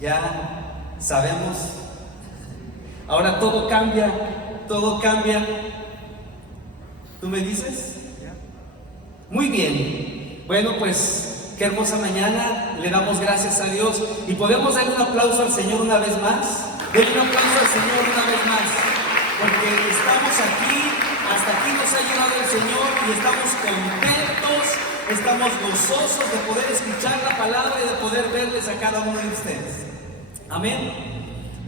ya sabemos. Ahora todo cambia, todo cambia. ¿Tú me dices? Muy bien. Bueno, pues qué hermosa mañana. Le damos gracias a Dios y podemos darle un aplauso al Señor una vez más. Denle un aplauso al Señor una vez más, porque estamos aquí, hasta aquí nos ha llevado el Señor y estamos contentos, estamos gozosos de poder escuchar la palabra y de poder verles a cada uno de ustedes. Amén.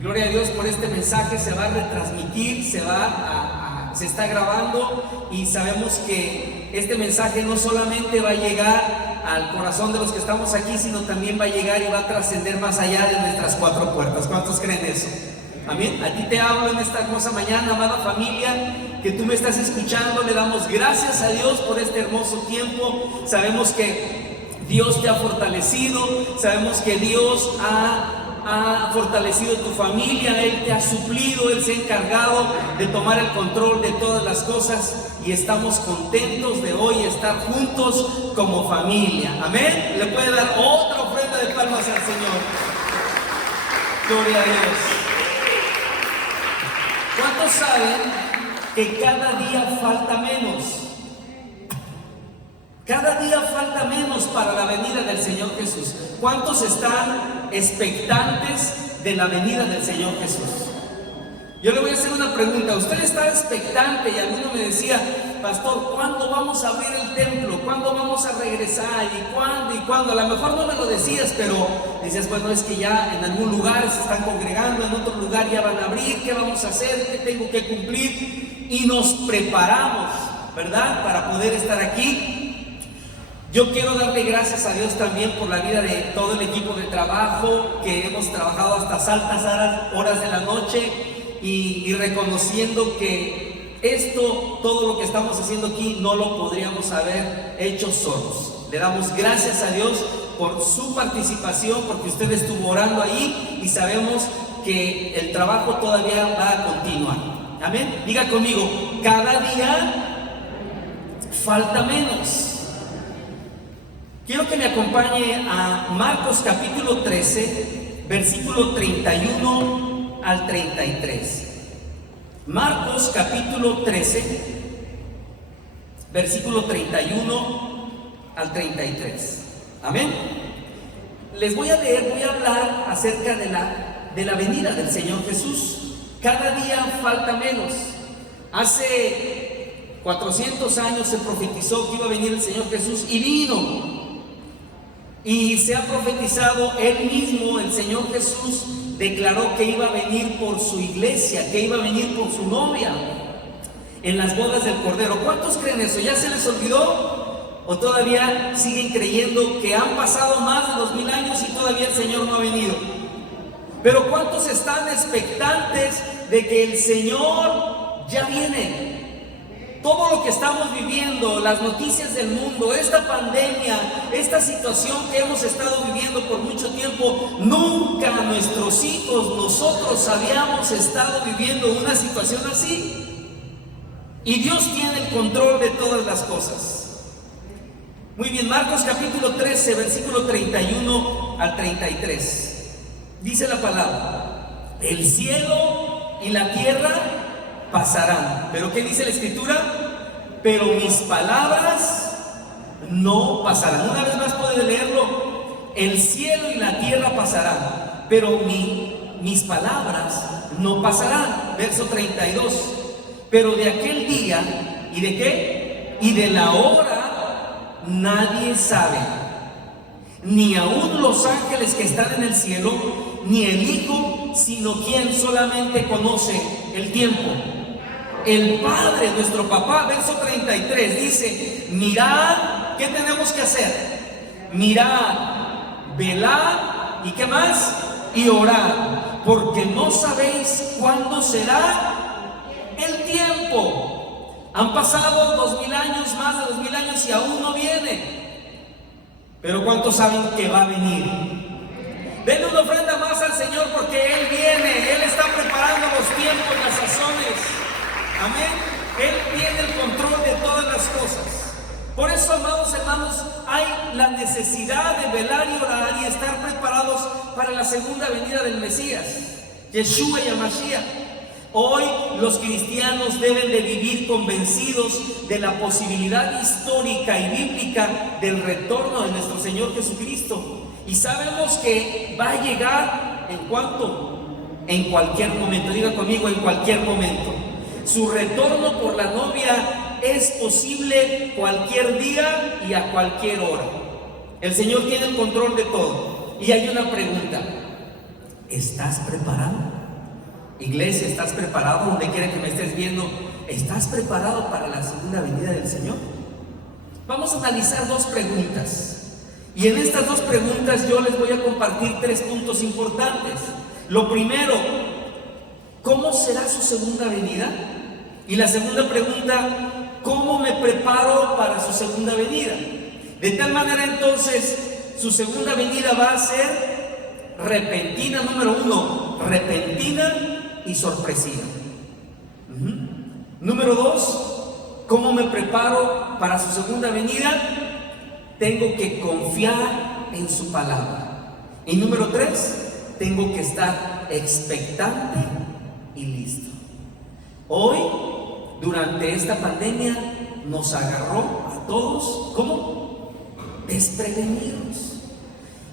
Gloria a Dios por este mensaje. Se va a retransmitir, se está grabando y sabemos que este mensaje no solamente va a llegar al corazón de los que estamos aquí, sino también va a llegar y va a trascender más allá de nuestras cuatro puertas. ¿Cuántos creen eso? Amén. A ti te hablo en esta hermosa mañana, amada familia, que tú me estás escuchando. Le damos gracias a Dios por este hermoso tiempo. Sabemos que Dios te ha fortalecido, sabemos que Dios ha fortalecido tu familia, Él te ha suplido, Él se ha encargado de tomar el control de todas las cosas y estamos contentos de hoy estar juntos como familia. Amén. Le puede dar otra ofrenda de palmas al Señor. Gloria a Dios. ¿Cuántos saben que cada día falta menos? Cada día falta menos para la venida del Señor Jesús. ¿Cuántos están expectantes de la venida del Señor Jesús? Yo le voy a hacer una pregunta. Usted está expectante y alguno me decía: pastor, ¿cuándo vamos a abrir el templo? ¿Cuándo vamos a regresar? ¿Y cuándo? ¿Y cuándo? A lo mejor no me lo decías, pero dices: bueno, es que ya en algún lugar se están congregando, en otro lugar ya van a abrir. ¿Qué vamos a hacer? ¿Qué tengo que cumplir? Y nos preparamos, ¿verdad?, para poder estar aquí. Yo quiero darle gracias a Dios también por la vida de todo el equipo de trabajo, que hemos trabajado hasta altas horas de la noche y reconociendo que todo lo que estamos haciendo aquí no lo podríamos haber hecho solos. Le damos gracias a Dios por su participación, porque usted estuvo orando ahí y sabemos que el trabajo todavía va a continuar. Amén. Diga conmigo: cada día falta menos. Quiero que me acompañe a Marcos capítulo 13, versículo 31 al 33. Marcos capítulo 13, versículo 31 al 33. Amén. Les voy a leer, voy a hablar acerca de la venida del Señor Jesús. Cada día falta menos. Hace 400 años se profetizó que iba a venir el Señor Jesús y vino. Y se ha profetizado, Él mismo, el Señor Jesús, declaró que iba a venir por su iglesia, que iba a venir por su novia en las bodas del Cordero. ¿Cuántos creen eso? ¿Ya se les olvidó? ¿O todavía siguen creyendo que han pasado más de 2000 años y todavía el Señor no ha venido? Pero ¿cuántos están expectantes de que el Señor ya viene? Todo lo que estamos viviendo, las noticias del mundo, esta pandemia, esta situación que hemos estado viviendo por mucho tiempo, nunca nuestros hijos, nosotros habíamos estado viviendo una situación así. Y Dios tiene el control de todas las cosas. Muy bien, Marcos capítulo 13, versículo 31 al 33. Dice la palabra: el cielo y la tierra pasarán. ¿Pero qué dice la Escritura? Pero mis palabras no pasarán. Una vez más puede leerlo: el cielo y la tierra pasarán, pero mis palabras no pasarán. Verso 32. Pero de aquel día, ¿y de qué? Y de la hora nadie sabe, ni aun los ángeles que están en el cielo, ni el Hijo, sino quien solamente conoce el tiempo. El Padre, nuestro papá. Verso 33 dice: mirad, ¿qué tenemos que hacer? Mirad, velad, ¿y qué más? Y orad, porque no sabéis cuándo será el tiempo. Han pasado 2000 años, más de 2000 años, y aún no viene. Pero ¿cuántos saben que va a venir? Denle una ofrenda más al Señor, porque Él viene. Él está preparando los tiempos, las sazones. Amén. Él tiene el control de todas las cosas. Por eso, amados hermanos, hay la necesidad de velar y orar y estar preparados para la segunda venida del Mesías, Yeshua y Mashiach. Hoy los cristianos deben de vivir convencidos de la posibilidad histórica y bíblica del retorno de nuestro Señor Jesucristo. Y sabemos que va a llegar ¿en cuánto? En cualquier momento. Diga conmigo, en cualquier momento. Su retorno por la novia es posible cualquier día y a cualquier hora. El Señor tiene el control de todo. Y hay una pregunta: ¿estás preparado? Iglesia, ¿estás preparado? Donde quiera que me estés viendo, ¿estás preparado para la segunda venida del Señor? Vamos a analizar dos preguntas. Y en estas dos preguntas yo les voy a compartir 3 puntos importantes. Lo primero, ¿cómo será su segunda venida? Y la segunda pregunta, ¿cómo me preparo para su segunda venida? De tal manera entonces, su segunda venida va a ser repentina, número 1, repentina y sorpresiva. Número 2, ¿cómo me preparo para su segunda venida? Tengo que confiar en su palabra. Y número 3, tengo que estar expectante y listo. Hoy, durante esta pandemia, nos agarró a todos, ¿cómo? Desprevenidos.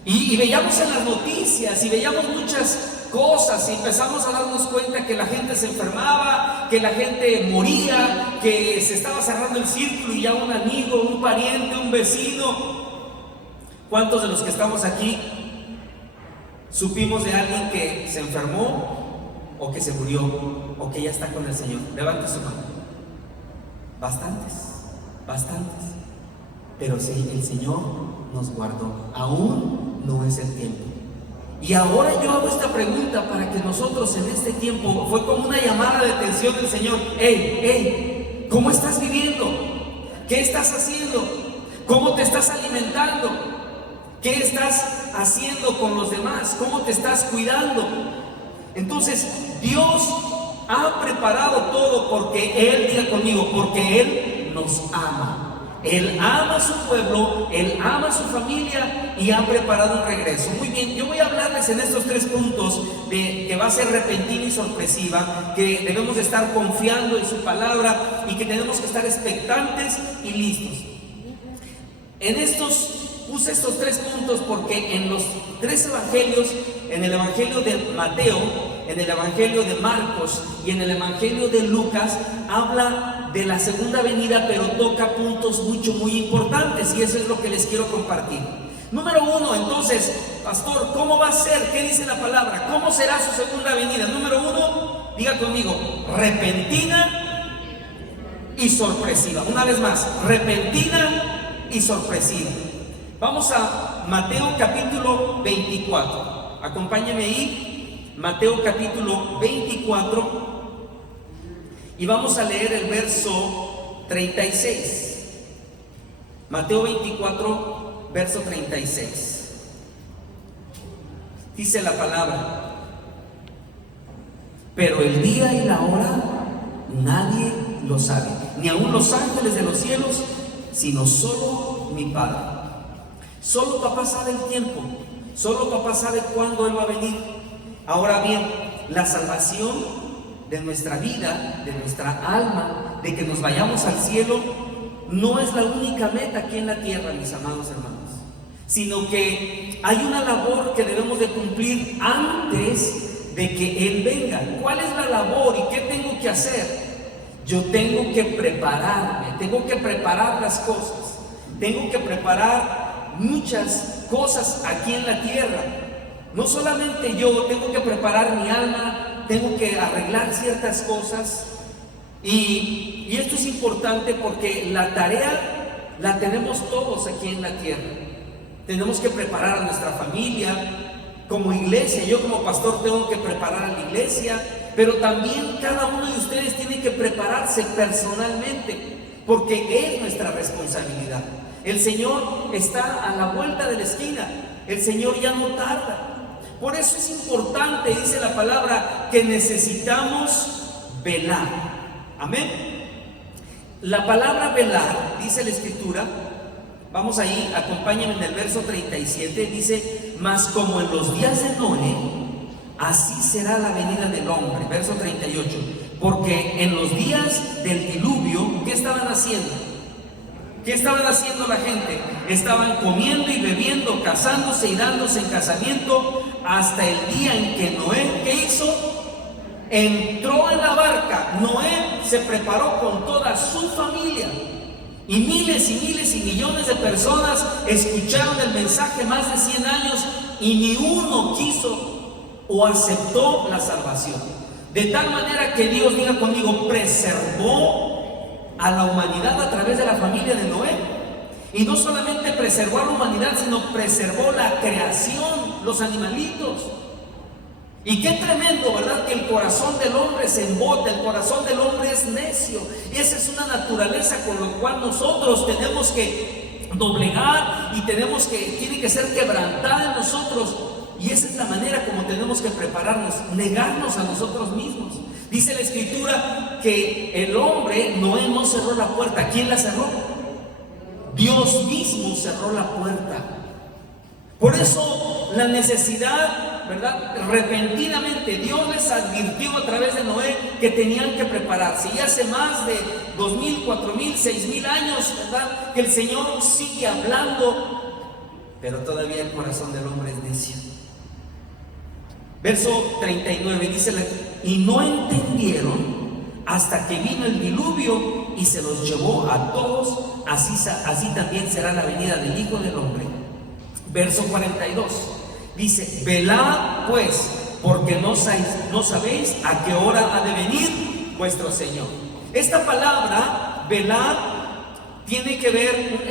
Y veíamos en las noticias y veíamos muchas cosas y empezamos a darnos cuenta que la gente se enfermaba, que la gente moría, que se estaba cerrando el círculo y ya un amigo, un pariente, un vecino. ¿Cuántos de los que estamos aquí supimos de alguien que se enfermó o que se murió o que ya está con el Señor? Levante su mano. Bastantes. Pero sí, el Señor nos guardó. Aún no es el tiempo. Y ahora yo hago esta pregunta para que nosotros en este tiempo, fue como una llamada de atención del Señor. Hey, ¿cómo estás viviendo? ¿Qué estás haciendo? ¿Cómo te estás alimentando? ¿Qué estás haciendo con los demás? ¿Cómo te estás cuidando? Entonces, Dios ha preparado todo porque Él, diga conmigo, porque Él nos ama. Él ama a su pueblo, Él ama a su familia y ha preparado un regreso. Muy bien, yo voy a hablarles en estos 3 puntos de que va a ser repentina y sorpresiva, que debemos de estar confiando en su palabra y que tenemos que estar expectantes y listos. Puse estos 3 puntos porque en los 3 evangelios, en el evangelio de Mateo, en el evangelio de Marcos y en el evangelio de Lucas, habla de la segunda venida, pero toca puntos muy importantes, y eso es lo que les quiero compartir. Número 1, entonces, pastor, ¿cómo va a ser? ¿Qué dice la palabra? ¿Cómo será su segunda venida? Número 1, diga conmigo, repentina y sorpresiva. Una vez más, repentina y sorpresiva. Vamos a Mateo capítulo 24. Acompáñame ahí, Mateo capítulo 24. Y vamos a leer el verso 36. Mateo 24, verso 36. Dice la palabra: pero el día y la hora nadie lo sabe, ni aun los ángeles de los cielos, sino solo mi Padre. Solo papá sabe el tiempo, solo papá sabe cuándo Él va a venir. Ahora bien, la salvación de nuestra vida, de nuestra alma, de que nos vayamos al cielo, no es la única meta aquí en la tierra, mis amados hermanos, sino que hay una labor que debemos de cumplir antes de que Él venga. ¿Cuál es la labor y qué tengo que hacer? Yo tengo que prepararme, tengo que preparar las cosas, tengo que preparar muchas cosas aquí en la tierra. No solamente yo, tengo que preparar mi alma, tengo que arreglar ciertas cosas, y esto es importante porque la tarea la tenemos todos aquí en la tierra. Tenemos que preparar a nuestra familia, como iglesia. Yo como pastor tengo que preparar a la iglesia, pero también cada uno de ustedes tiene que prepararse personalmente, porque es nuestra responsabilidad. El Señor está a la vuelta de la esquina, el Señor ya no tarda. Por eso es importante, dice la palabra, que necesitamos velar. Amén. La palabra velar, dice la Escritura, Vamos ahí, acompáñenme en el verso 37, dice: mas como en los días de Noé, así será la venida del hombre. Verso 38, porque en los días del diluvio, ¿qué estaban haciendo? ¿Qué estaban haciendo la gente? Estaban comiendo y bebiendo, casándose y dándose en casamiento, hasta el día en que Noé, ¿qué hizo? Entró en la barca. Noé se preparó con toda su familia. Y miles y millones de personas escucharon el mensaje más de 100 años y ni uno quiso o aceptó la salvación. De tal manera que Dios, diga conmigo, preservó a la humanidad a través de la familia de Noé. Y no solamente preservó a la humanidad, sino preservó la creación, los animalitos. Y qué tremendo, ¿verdad? Que el corazón del hombre se embota, el corazón del hombre es necio. Y esa es una naturaleza con la cual nosotros tenemos que doblegar y tiene que ser quebrantada en nosotros. Y esa es la manera como tenemos que prepararnos, negarnos a nosotros mismos. Dice la Escritura que el hombre, Noé, no cerró la puerta. ¿Quién la cerró? Dios mismo cerró la puerta. Por eso la necesidad, ¿verdad? Repentinamente Dios les advirtió a través de Noé que tenían que prepararse. Y hace más de 2000, 4000, 6000 años, ¿verdad?, que el Señor sigue hablando, pero todavía el corazón del hombre es necio. Verso 39 dice: y no entendieron hasta que vino el diluvio y se los llevó a todos. Así también será la venida del Hijo del Hombre. Verso 42 dice: velad pues, porque no sabéis a qué hora ha de venir vuestro Señor. Esta palabra, velad, tiene que ver,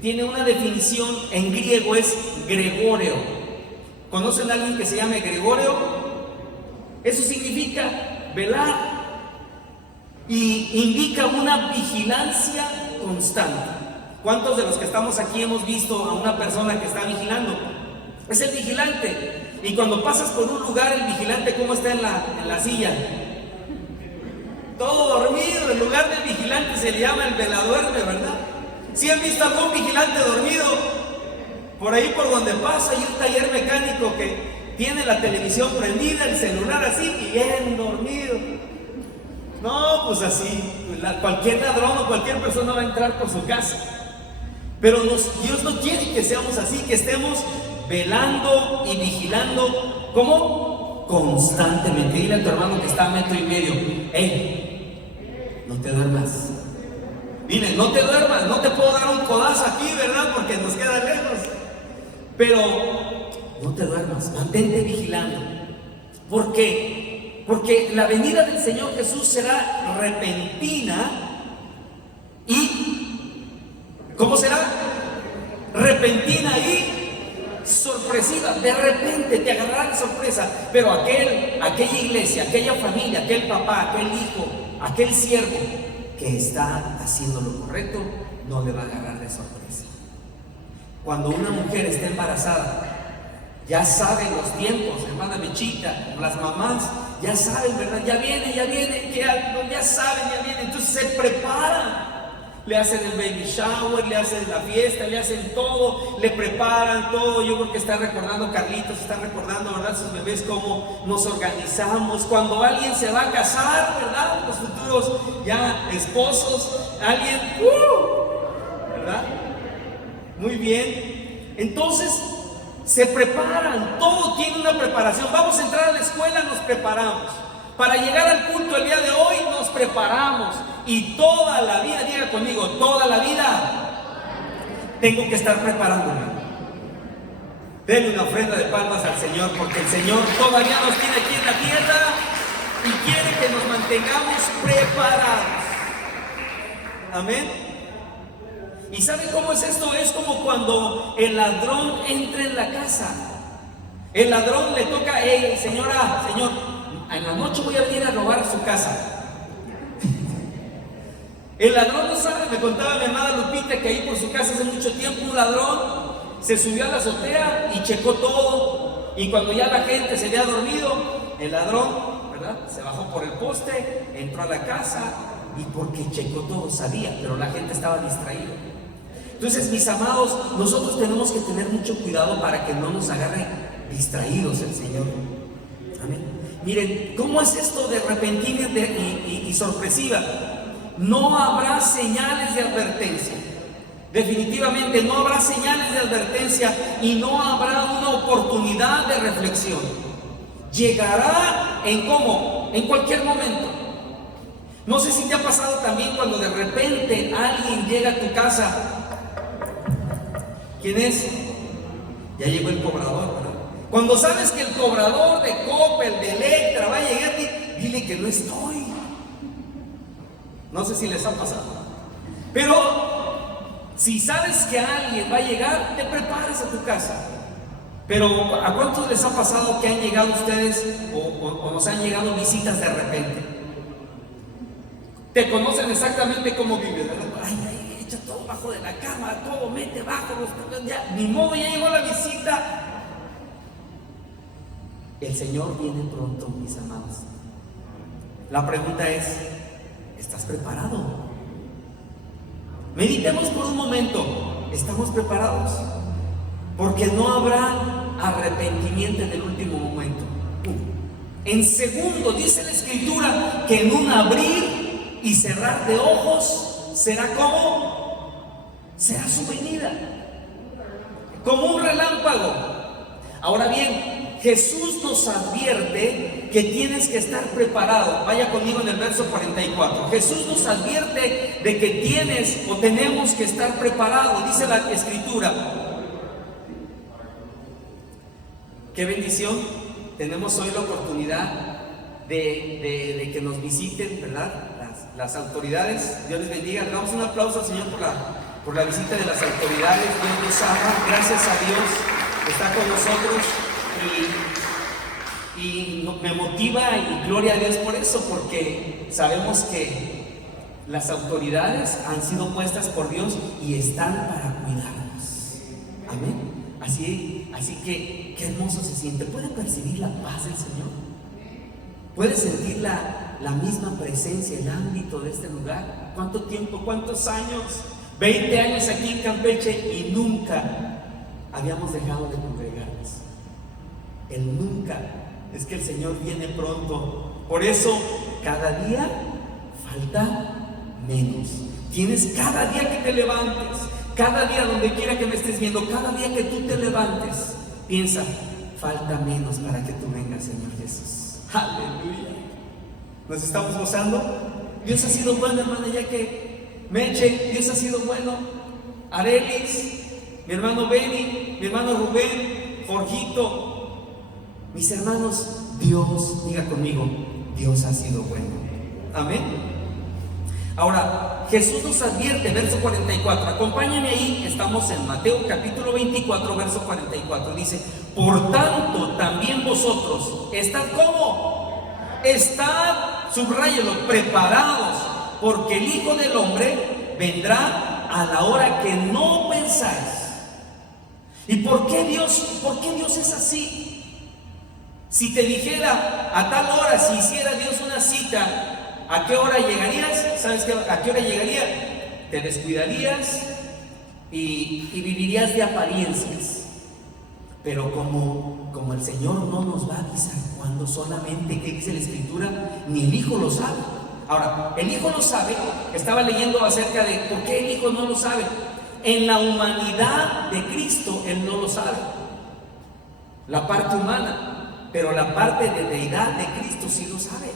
tiene una definición en griego, es Gregorio. ¿Conocen a alguien que se llame Gregorio? Eso significa velar y indica una vigilancia constante. ¿Cuántos de los que estamos aquí hemos visto a una persona que está vigilando? Es el vigilante. Y cuando pasas por un lugar, el vigilante, ¿cómo está en la silla? Todo dormido. El lugar del vigilante se le llama el veladuerme, ¿verdad? ¿Sí han visto algún vigilante dormido? Por ahí por donde pasa hay un taller mecánico que tiene la televisión prendida, el celular así y bien dormido. No, pues así, cualquier ladrón o cualquier persona va a entrar por su casa. Pero Dios no quiere que seamos así, que estemos velando y vigilando. ¿Cómo? Constantemente. Dile a tu hermano que está a 1,5 metros: hey, no te duermas. Dile: no te duermas, no te puedo dar un codazo aquí, ¿verdad? Porque nos queda lejos. Pero no te duermas, mantente vigilando. ¿Por qué? Porque la venida del Señor Jesús será repentina y ¿cómo será? Repentina y sorpresiva. De repente te agarrará de sorpresa. Pero aquella iglesia, aquella familia, aquel papá, aquel hijo, aquel siervo que está haciendo lo correcto, no le va a agarrar de sorpresa. Cuando una mujer está embarazada, ya saben los tiempos, hermana Mechita, las mamás ya saben, ¿verdad? Ya viene, ya saben, ya viene. Entonces se preparan. Le hacen el baby shower, le hacen la fiesta, le hacen todo, le preparan todo. Yo creo que está recordando, Carlitos está recordando, ¿verdad?, sus bebés, cómo nos organizamos. Cuando alguien se va a casar, ¿verdad?, los futuros ya esposos, alguien, ¿verdad? Muy bien. Entonces se preparan, todo tiene una preparación. Vamos a entrar a la escuela, nos preparamos. Para llegar al culto el día de hoy nos preparamos. Y toda la vida, diga conmigo, toda la vida tengo que estar preparándome. Denle una ofrenda de palmas al Señor, porque el Señor todavía nos tiene aquí en la tierra y quiere que nos mantengamos preparados. Amén. ¿Y saben cómo es esto? Es como cuando el ladrón entra en la casa. El ladrón le toca: hey, señora, señor, en la noche voy a venir a robar su casa. El ladrón no sabe. Me contaba mi hermana Lupita que ahí por su casa hace mucho tiempo un ladrón se subió a la azotea y checó todo. Y cuando ya la gente se había dormido, el ladrón, ¿verdad?, se bajó por el poste, entró a la casa, y porque checó todo, sabía, pero la gente estaba distraída. Entonces, mis amados, nosotros tenemos que tener mucho cuidado para que no nos agarre distraídos el Señor. Amén. Miren, ¿cómo es esto de repentina y sorpresiva? No habrá señales de advertencia. Definitivamente no habrá señales de advertencia y no habrá una oportunidad de reflexión. Llegará en cómo, en cualquier momento. No sé si te ha pasado también cuando de repente alguien llega a tu casa. ¿Quién es? Ya llegó el cobrador, ¿verdad? Cuando sabes que el cobrador de Coppel, de Electra va a llegar, dile que no estoy. No sé si les ha pasado. Pero si sabes que alguien va a llegar, te preparas a tu casa. Pero ¿a cuántos les ha pasado que han llegado ustedes o nos han llegado visitas de repente? Te conocen exactamente cómo vives, ¿verdad? Ay, echa todo bajo de la cama, todo mete bajo, ya, ni modo, ya llegó la visita. El Señor viene pronto, mis amados. La pregunta es, ¿estás preparado? Meditemos por un momento, ¿estamos preparados? Porque no habrá arrepentimiento en el último momento. En segundo, dice la Escritura que en un abrir y cerrar de ojos será como, será su venida, como un relámpago. Ahora bien, Jesús nos advierte que tienes que estar preparado. Vaya conmigo en el verso 44. Jesús nos advierte de que tienes o tenemos que estar preparados. Dice la Escritura. Qué bendición. Tenemos hoy la oportunidad de que nos visiten, ¿verdad? Las autoridades. Dios les bendiga. Le damos un aplauso al Señor por la visita de las autoridades. Dios nos ama. Gracias a Dios que está con nosotros. Y me motiva y gloria a Dios por eso, porque sabemos que las autoridades han sido puestas por Dios y están para cuidarnos. Amén. Así que qué hermoso se siente. ¿Puede percibir la paz del Señor? ¿Puede sentir la misma presencia, el ámbito de este lugar? ¿Cuánto tiempo, cuántos años? 20 años aquí en Campeche y nunca habíamos dejado de congregarnos. El nunca. Es que el Señor viene pronto. Por eso cada día falta menos. Tienes cada día que te levantes, cada día donde quiera que me estés viendo, cada día que tú te levantes, piensa, falta menos para que tú vengas, Señor Jesús. Aleluya. ¿Nos estamos gozando? Dios ha sido bueno, hermana, ya que Meche, Dios ha sido bueno. Arelis, mi hermano Benny, mi hermano Rubén, Jorgito. Mis hermanos, Dios, diga conmigo, Dios ha sido bueno. Amén. Ahora, Jesús nos advierte, verso 44. Acompáñenme ahí, estamos en Mateo capítulo 24, verso 44. Dice, por tanto, también vosotros, ¿estad cómo? Estad, subráyelo, preparados, porque el Hijo del Hombre vendrá a la hora que no pensáis. ¿Y por qué Dios es así? Si te dijera a tal hora, si hiciera Dios una cita, ¿a qué hora llegarías? ¿Sabes a qué hora llegaría? Te descuidarías y vivirías de apariencias. Pero como el Señor no nos va a avisar cuando solamente, ¿qué dice la Escritura? Ni el Hijo lo sabe. Ahora, el Hijo lo sabe. Estaba leyendo acerca de por qué el Hijo no lo sabe. En la humanidad de Cristo, Él no lo sabe. La parte humana. Pero la parte de deidad de Cristo sí lo sabe.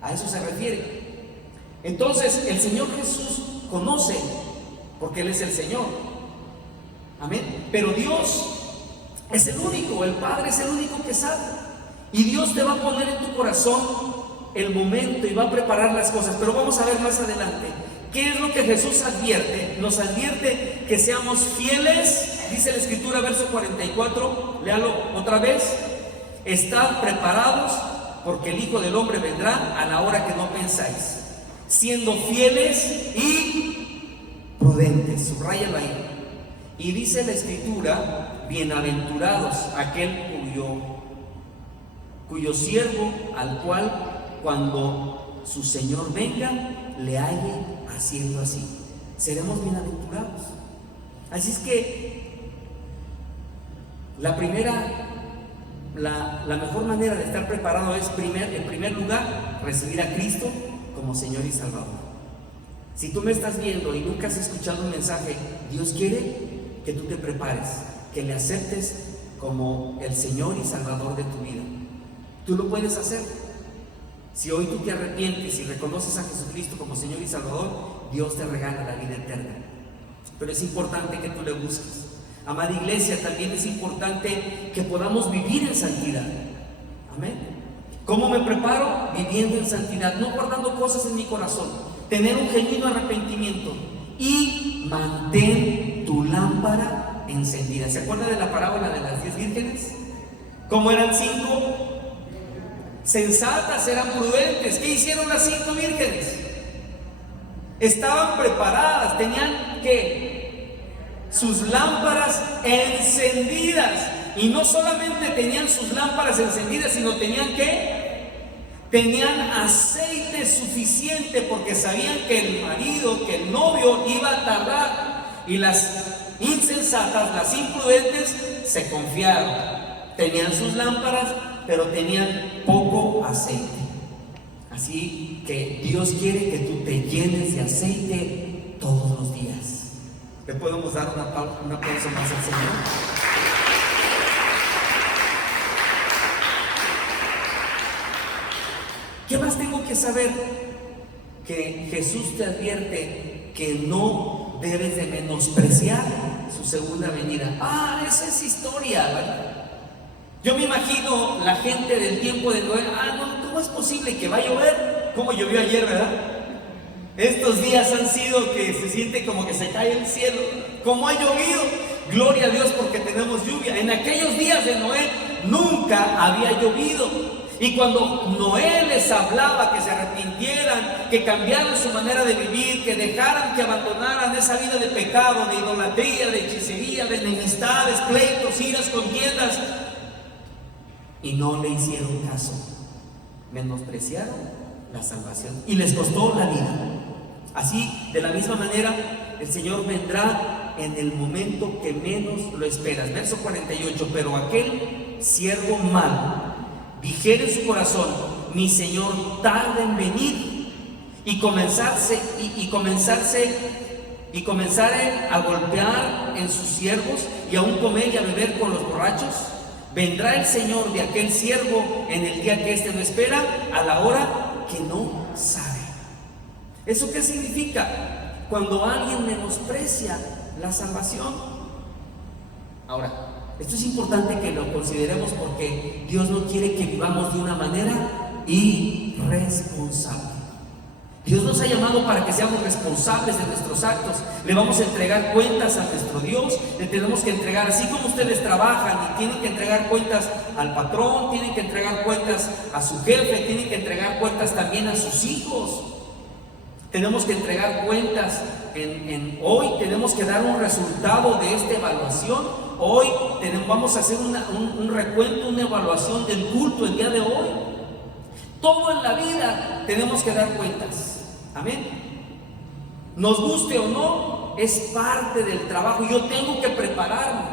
A eso se refiere. Entonces el Señor Jesús conoce, porque Él es el Señor. Amén. Pero Dios es el único, el Padre es el único que sabe. Y Dios te va a poner en tu corazón el momento y va a preparar las cosas. Pero vamos a ver más adelante. ¿Qué es lo que Jesús advierte? Nos advierte que seamos fieles. Dice la Escritura, verso 44. Léalo otra vez. Estad preparados, porque el Hijo del Hombre vendrá a la hora que no pensáis, siendo fieles y prudentes. Subráyalo ahí. Y dice la Escritura, bienaventurados aquel cuyo siervo, al cual cuando su Señor venga, le halle haciendo así. Seremos bienaventurados. Así es que la mejor manera de estar preparado es, en primer lugar, recibir a Cristo como Señor y Salvador. Si tú me estás viendo y nunca has escuchado un mensaje, Dios quiere que tú te prepares, que le aceptes como el Señor y Salvador de tu vida. Tú lo puedes hacer. Si hoy tú te arrepientes y reconoces a Jesucristo como Señor y Salvador, Dios te regala la vida eterna. Pero es importante que tú le busques. Amada iglesia, también es importante que podamos vivir en santidad. Amén. ¿Cómo me preparo? Viviendo en santidad, no guardando cosas en mi corazón. Tener un genuino arrepentimiento y mantén tu lámpara encendida. ¿Se acuerda de la parábola de las 10 vírgenes? ¿Cómo eran 5? Sensatas, eran prudentes. ¿Qué hicieron las 5 vírgenes? Estaban preparadas, tenían ¿qué? Sus lámparas encendidas. Y no solamente tenían sus lámparas encendidas, sino tenían ¿qué? Tenían aceite suficiente, porque sabían que el marido, que el novio iba a tardar. Y las insensatas, las imprudentes, se confiaron. Tenían sus lámparas, pero tenían poco aceite. Así que Dios quiere que tú te llenes de aceite todos los días. ¿Le podemos dar un aplauso más al Señor? ¿Qué más tengo que saber? Que Jesús te advierte que no debes de menospreciar su segunda venida. Esa es historia, ¿verdad? Yo me imagino la gente del tiempo de Noé. ¿Cómo es posible que va a llover? ¿Cómo llovió ayer, verdad? Estos días han sido que se siente como que se cae el cielo. ¿Cómo ha llovido? Gloria a Dios porque tenemos lluvia. En aquellos días de Noé nunca había llovido. Y cuando Noé les hablaba que se arrepintieran, que cambiaran su manera de vivir, que dejaran, que abandonaran esa vida de pecado, de idolatría, de hechicería, de enemistades, pleitos, iras, contiendas, y no le hicieron caso, menospreciaron la salvación y les costó la vida. Así, de la misma manera, el Señor vendrá en el momento que menos lo esperas. Verso 48: pero aquel siervo malo dijere en su corazón: mi Señor tarda en venir, y comenzare a golpear en sus siervos, y aún comer y a beber con los borrachos, vendrá el Señor de aquel siervo en el día que éste no espera, a la hora que no sabe. ¿Eso qué significa? Cuando alguien menosprecia la salvación. Ahora, esto es importante que lo consideremos, porque Dios no quiere que vivamos de una manera irresponsable. Dios nos ha llamado para que seamos responsables de nuestros actos. Le vamos a entregar cuentas a nuestro Dios. Le tenemos que entregar, así como ustedes trabajan y tienen que entregar cuentas al patrón, tienen que entregar cuentas a su jefe, tienen que entregar cuentas también a sus hijos. Tenemos que entregar cuentas hoy, tenemos que dar un resultado de esta evaluación. Hoy vamos a hacer un recuento, una evaluación del culto el día de hoy. Todo en la vida tenemos que dar cuentas. Amén. Nos guste o no, es parte del trabajo. Yo tengo que prepararme.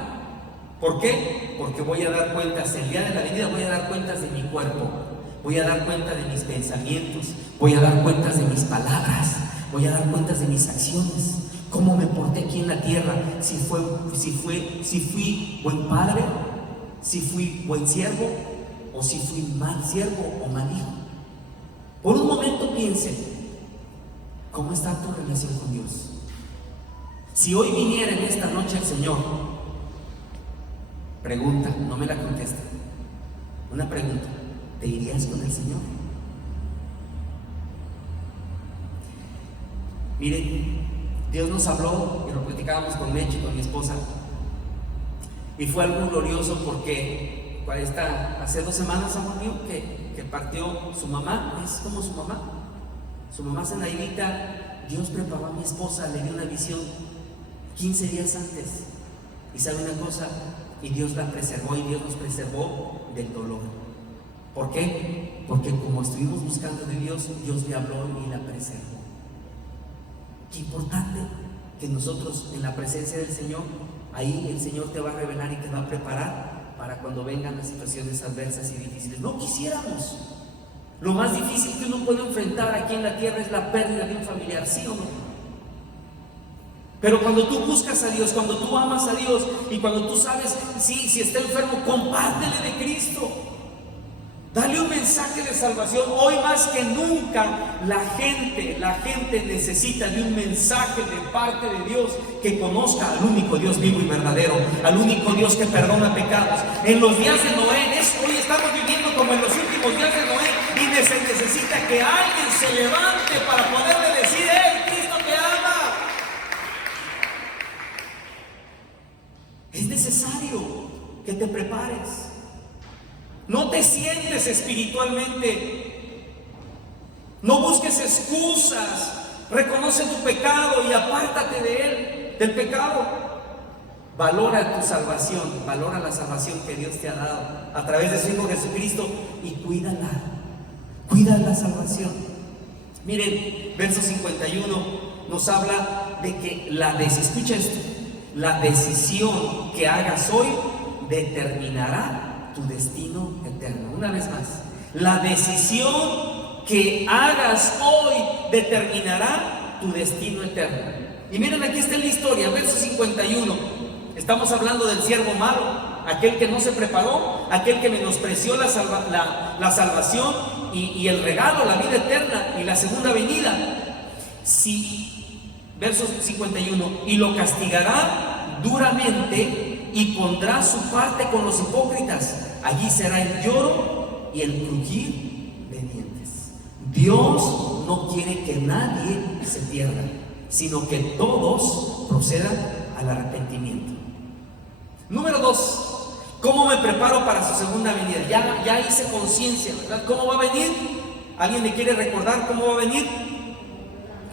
¿Por qué? Porque voy a dar cuentas el día de la venida. Voy a dar cuentas de mi cuerpo, voy a dar cuenta de mis pensamientos, voy a dar cuentas de mis palabras, voy a dar cuentas de mis acciones. ¿Cómo me porté aquí en la tierra? Si fui buen padre, si fui buen siervo, o si fui mal siervo o mal hijo. Por un momento piensen, ¿cómo está tu relación con Dios? Si hoy viniera en esta noche el Señor, pregunta, no me la conteste, una pregunta: ¿te irías con el Señor? Miren, Dios nos habló, y lo platicábamos con Meche, con mi esposa, y fue algo glorioso, porque hace 2 semanas, amor mío, que partió su mamá. Es como su mamá Zenaidita. Dios preparó a mi esposa, le dio una visión 15 días antes, y sabe una cosa, y Dios la preservó, y Dios nos preservó del dolor. ¿Por qué? Porque como estuvimos buscando de Dios, Dios le habló y la preservó. Qué importante que nosotros en la presencia del Señor, ahí el Señor te va a revelar y te va a preparar para cuando vengan las situaciones adversas y difíciles. No quisiéramos. Lo más difícil que uno puede enfrentar aquí en la tierra es la pérdida de un familiar, ¿sí o no? Pero cuando tú buscas a Dios, cuando tú amas a Dios y cuando tú sabes, si está enfermo, compártele de Cristo. Dale un mensaje de salvación. Hoy más que nunca la gente necesita de un mensaje de parte de Dios que conozca al único Dios vivo y verdadero, al único Dios que perdona pecados. En los días de Noé, hoy estamos viviendo como en los últimos días de Noé y se necesita que alguien se levante para poderle decir: ¡Hey, Cristo te ama! Es necesario que te prepares. No te sientes espiritualmente. No busques excusas. Reconoce tu pecado y apártate de él, del pecado. Valora tu salvación, valora la salvación que Dios te ha dado a través de su Hijo Jesucristo y cuídala. Cuida la salvación. Miren, verso 51 nos habla de que escucha esto, la decisión que hagas hoy determinará tu destino eterno. Una vez más, la decisión que hagas hoy determinará tu destino eterno. Y miren, aquí está la historia, verso 51. Estamos hablando del siervo malo, aquel que no se preparó, aquel que menospreció la salvación y el regalo, la vida eterna y la segunda venida. Verso 51, y lo castigará duramente y pondrá su parte con los hipócritas. Allí será el lloro y el crujir de dientes. Dios no quiere que nadie se pierda, sino que todos procedan al arrepentimiento. Número 2, ¿cómo me preparo para su segunda venida? Ya hice conciencia, ¿verdad? ¿Cómo va a venir? ¿Alguien me quiere recordar cómo va a venir?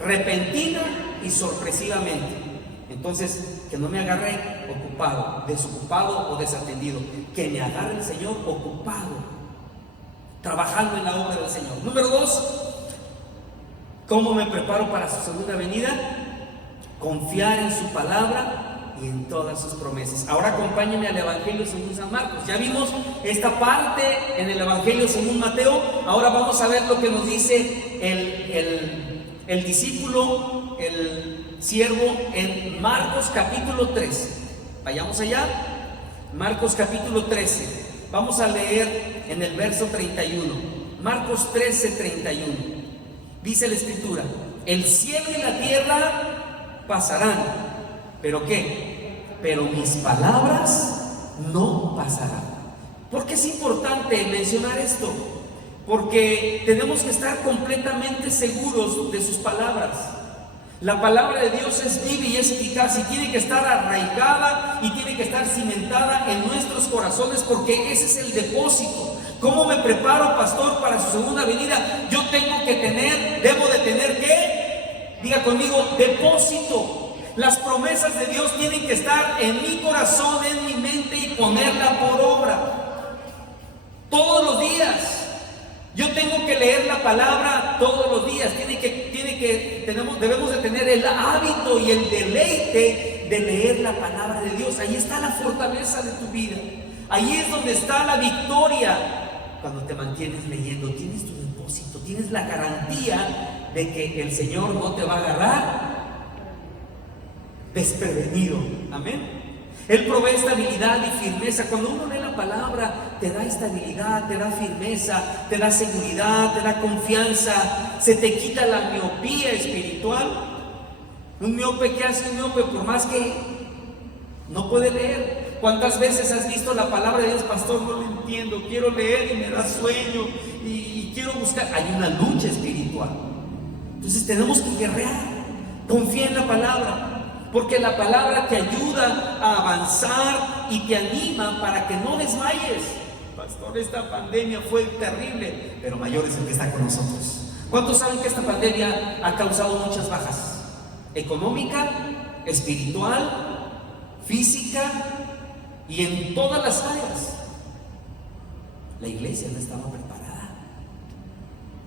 Repentina y sorpresivamente. Entonces, que no me agarre ocupado, desocupado o desatendido. Que me agarre el Señor ocupado, trabajando en la obra del Señor. Número 2, ¿cómo me preparo para su segunda venida? Confiar en su palabra y en todas sus promesas. Ahora acompáñenme al Evangelio según San Marcos. Ya vimos esta parte en el Evangelio según Mateo. Ahora vamos a ver lo que nos dice el discípulo, el siervo, en Marcos capítulo 13. Vayamos allá. Marcos capítulo 13. Vamos a leer en el verso 31. Marcos 13, 31. Dice la Escritura: el cielo y la tierra pasarán, ¿pero qué? Pero mis palabras no pasarán. ¿Por qué es importante mencionar esto? Porque tenemos que estar completamente seguros de sus palabras. La palabra de Dios es viva y es eficaz y tiene que estar arraigada y tiene que estar cimentada en nuestros corazones, porque ese es el depósito. ¿Cómo me preparo, pastor, para su segunda venida? Yo debo de tener ¿qué? Diga conmigo, depósito. Las promesas de Dios tienen que estar en mi corazón, en mi mente, y ponerla por obra todos los días. Yo tengo que leer la palabra todos los días. Debemos de tener el hábito y el deleite de leer la palabra de Dios. Ahí está la fortaleza de tu vida. Ahí es donde está la victoria. Cuando te mantienes leyendo, tienes tu depósito, tienes la garantía de que el Señor no te va a agarrar desprevenido. Amén. Él provee estabilidad y firmeza. Cuando uno lee la palabra, te da estabilidad, te da firmeza, te da seguridad, te da confianza. Se te quita la miopía espiritual. Un miope, ¿qué hace un miope? Por más que no puede leer. ¿Cuántas veces has visto la palabra de Dios? Pastor, no lo entiendo, quiero leer y me da sueño y quiero buscar. Hay una lucha espiritual. Entonces tenemos que guerrear. Confía en la palabra, porque la palabra te ayuda a avanzar y te anima para que no desmayes. Pastor, esta pandemia fue terrible, pero mayor es el que está con nosotros. ¿Cuántos saben que esta pandemia ha causado muchas bajas? Económica, espiritual, física y en todas las áreas. La iglesia no estaba preparada.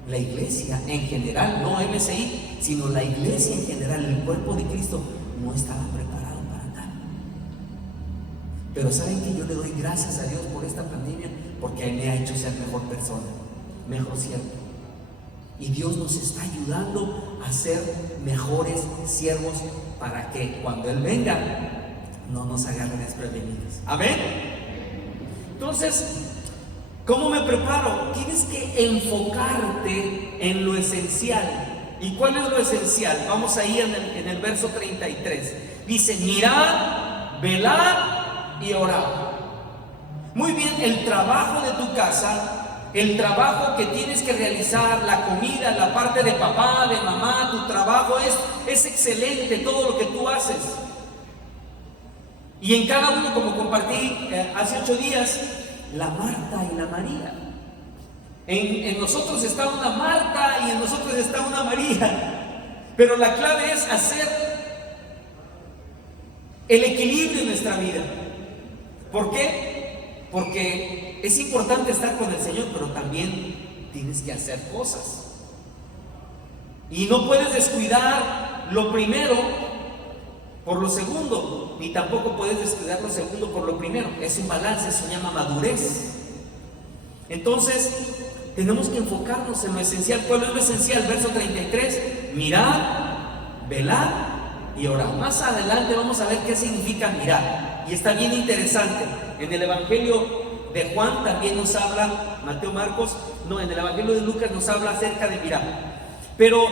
la iglesia en general, no MCI, sino la iglesia en general, el cuerpo de Cristo, no estaba preparado para tal. Pero ¿saben que yo le doy gracias a Dios por esta pandemia? Porque me ha hecho ser mejor persona, mejor siervo. Y Dios nos está ayudando a ser mejores siervos para que cuando Él venga no nos agarre desprevenidos. Amén. Entonces, ¿cómo me preparo? Tienes que enfocarte en lo esencial. ¿Y cuál es lo esencial? Vamos ahí en el verso 33. Dice: mirad, velad y orad. Muy bien, el trabajo de tu casa, el trabajo que tienes que realizar, la comida, la parte de papá, de mamá, tu trabajo es excelente, todo lo que tú haces. Y en cada uno, como compartí hace 8 días, la Marta y la María. En nosotros está una Marta y en nosotros está una María. Pero la clave es hacer el equilibrio en nuestra vida. ¿Por qué? Porque es importante estar con el Señor, pero también tienes que hacer cosas. Y no puedes descuidar lo primero por lo segundo, ni tampoco puedes descuidar lo segundo por lo primero. Es un balance, se llama madurez. Entonces, tenemos que enfocarnos en lo esencial. ¿Cuál es lo esencial? Verso 33, mirad, velad y orad. Más adelante vamos a ver qué significa mirar. Y está bien interesante. En el Evangelio de Juan también nos habla, Mateo, Marcos, no, en el Evangelio de Lucas nos habla acerca de mirar. Pero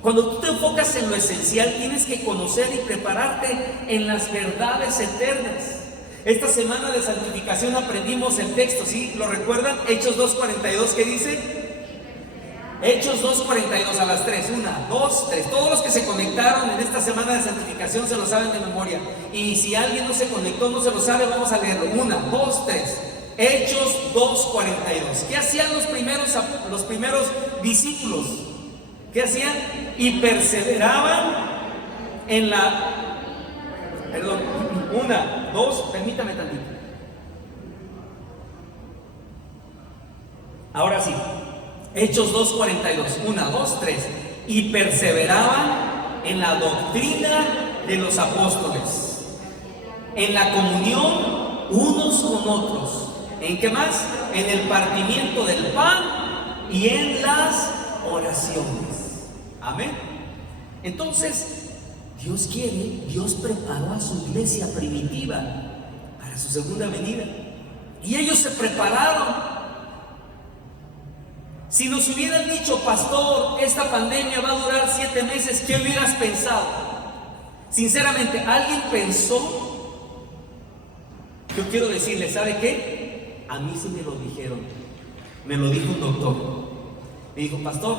cuando tú te enfocas en lo esencial, tienes que conocer y prepararte en las verdades eternas. Esta semana de santificación aprendimos el texto, ¿sí? ¿Lo recuerdan? Hechos 2:42, ¿qué dice? Hechos 2:42 a las 3, 1, 2, 3. Todos los que se conectaron en esta semana de santificación se lo saben de memoria. Y si alguien no se conectó, no se lo sabe, vamos a leerlo. 1, 2, 3. Hechos 2:42. ¿Qué hacían los primeros discípulos? ¿Qué hacían? Y perseveraban en la... Perdón, 1, 2, permítame tantito. Ahora sí, Hechos 2:42, 1, 2, 3. Y perseveraban en la doctrina de los apóstoles, en la comunión unos con otros. ¿En qué más? En el partimiento del pan y en las oraciones. Amén. Entonces, Dios quiere, Dios preparó a su iglesia primitiva para su segunda venida. Y ellos se prepararon. Si nos hubieran dicho, pastor, esta pandemia va a durar 7 meses, ¿qué hubieras pensado? Sinceramente, ¿alguien pensó? Yo quiero decirle, ¿sabe qué? A mí sí me lo dijeron. Me lo dijo un doctor. Me dijo, pastor,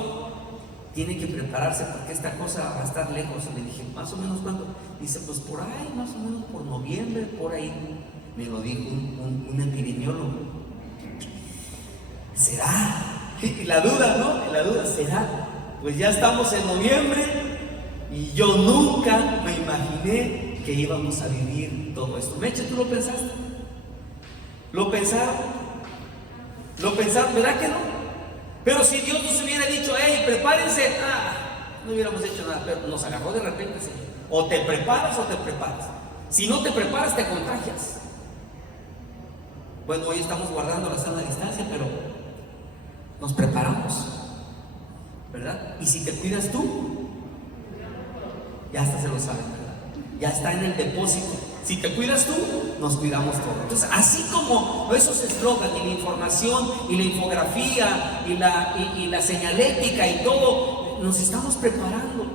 tiene que prepararse porque esta cosa va a estar lejos. Le dije, ¿más o menos cuándo? Dice, pues por ahí, más o menos por noviembre, por ahí. Me lo dijo un epidemiólogo. ¿Será? Y la duda, ¿no? La duda, ¿será? Pues ya estamos en noviembre y yo nunca me imaginé que íbamos a vivir todo esto. Meche, ¿tú lo pensaste? ¿Lo pensaron? ¿Lo pensaron? ¿Verdad que no? Pero si Dios nos hubiera dicho, hey, prepárense, no hubiéramos hecho nada, pero nos agarró de repente, Señor. O te preparas o te preparas. Si no te preparas, te contagias. Bueno, hoy estamos guardando la sana distancia, pero nos preparamos, ¿verdad? Y si te cuidas tú, ya hasta se lo saben, ¿verdad? Ya está en el depósito. Si te cuidas tú, nos cuidamos todos. Entonces, así como esos eslogans y la información y la infografía y la señalética y todo, nos estamos preparando.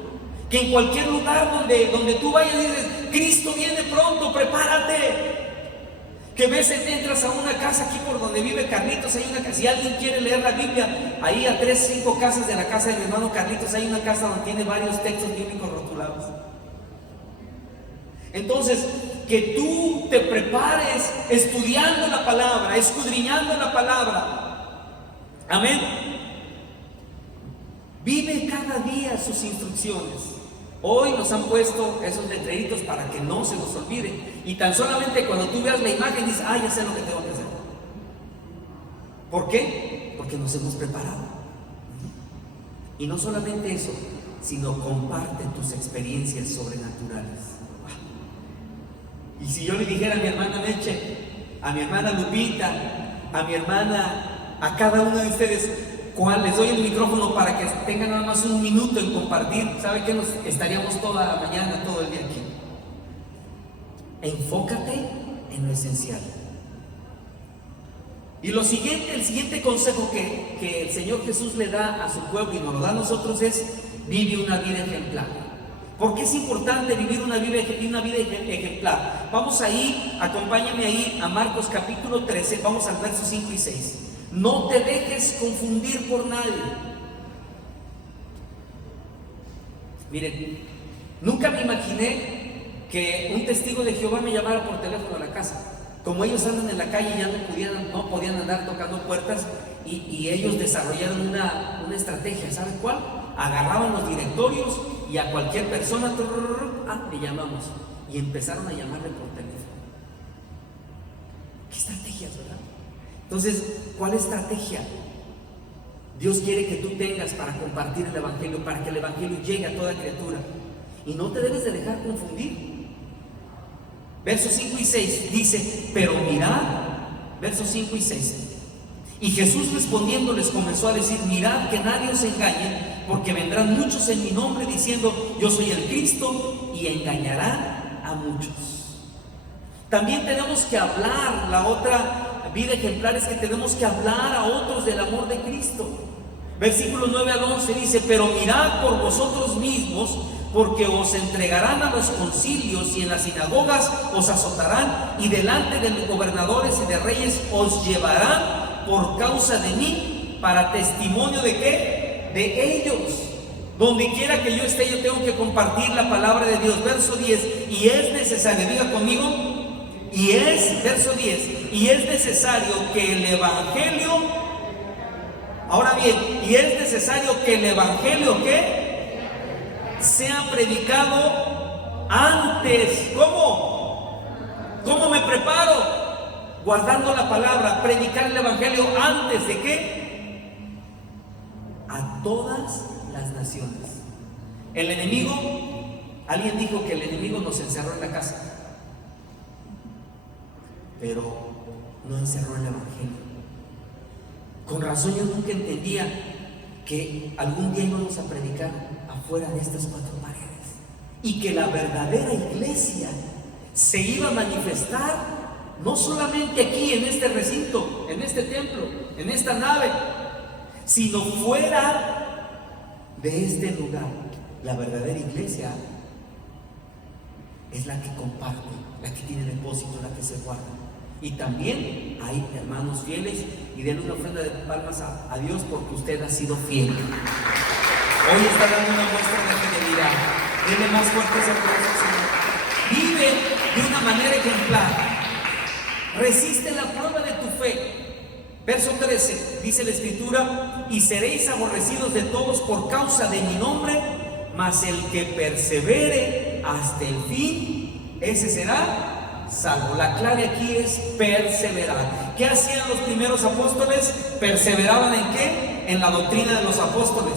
Que en cualquier lugar donde tú vayas y dices, Cristo viene pronto, prepárate. Que ves, entras a una casa aquí por donde vive Carlitos, hay una casa, si alguien quiere leer la Biblia, ahí a 3, 5 casas de la casa de mi hermano Carlitos hay una casa donde tiene varios textos bíblicos rotulados. Entonces, que tú te prepares estudiando la palabra, escudriñando la palabra. Amén. Vive cada día sus instrucciones. Hoy nos han puesto esos letreritos para que no se nos olvide. Y tan solamente cuando tú veas la imagen dices, ya sé lo que tengo que hacer. ¿Por qué? Porque nos hemos preparado. Y no solamente eso, sino comparte tus experiencias sobrenaturales. Y si yo le dijera a mi hermana Meche, a mi hermana Lupita, a mi hermana, a cada uno de ustedes, ¿cuál? Les doy el micrófono para que tengan nada más un minuto en compartir. ¿Sabe qué? Nos estaríamos toda la mañana, todo el día aquí. Enfócate en lo esencial. Y el siguiente consejo que el Señor Jesús le da a su pueblo y nos lo da a nosotros es: vive una vida ejemplar. ¿Por qué es importante vivir una vida ejemplar? Vamos ahí, acompáñame ahí a Marcos capítulo 13, vamos al verso 5 y 6. No te dejes confundir por nadie. Miren, nunca me imaginé que un testigo de Jehová me llamara por teléfono a la casa. Como ellos andan en la calle, ya no podían andar tocando puertas, y ellos desarrollaron una estrategia. ¿Saben cuál? Agarraban los directorios y a cualquier persona le llamamos, y empezaron a llamarle por teléfono. ¿Qué estrategias, verdad? Entonces, ¿cuál estrategia Dios quiere que tú tengas para compartir el Evangelio, para que el Evangelio llegue a toda criatura? Y no te debes de dejar confundir. Versos 5 y 6 dice: pero mirad, versos 5 y 6. Y Jesús respondiendo les comenzó a decir: mirad que nadie os engañe, porque vendrán muchos en mi nombre diciendo: yo soy el Cristo, y engañarán a muchos. También tenemos que hablar, la otra vida ejemplar es que tenemos que hablar a otros del amor de Cristo. Versículos 9 al 11 dice: pero mirad por vosotros mismos, porque os entregarán a los concilios, y en las sinagogas os azotarán, y delante de los gobernadores y de reyes os llevarán por causa de mí, para testimonio ¿de qué? De ellos. Donde quiera que yo esté, yo tengo que compartir la palabra de Dios. Verso 10, y es necesario, diga conmigo, verso 10, y es necesario que el Evangelio, ahora bien, y es necesario que el Evangelio, ¿qué? Sea predicado antes. ¿Cómo? ¿Cómo me preparo? Guardando la palabra, predicar el Evangelio antes de qué? A todas las naciones. El enemigo, alguien dijo que el enemigo nos encerró en la casa, pero no encerró el Evangelio. Con razón yo nunca entendía que algún día íbamos a predicar afuera de estas cuatro paredes, y que la verdadera iglesia se iba a manifestar no solamente aquí en este recinto, en este templo, en esta nave, sino fuera de este lugar. La verdadera iglesia es la que comparte, la que tiene depósito, la que se guarda. Y también hay hermanos fieles, y denle una ofrenda de palmas a Dios porque usted ha sido fiel. Hoy está dando una muestra de fidelidad. Denle más fuerte ese aplauso al Señor. Vive de una manera ejemplar. Resiste la prueba de tu fe. Verso 13, dice la Escritura: y seréis aborrecidos de todos por causa de mi nombre, mas el que persevere hasta el fin, ese será salvo. La clave aquí es perseverar. ¿Qué hacían los primeros apóstoles? Perseveraban ¿en qué? En la doctrina de los apóstoles,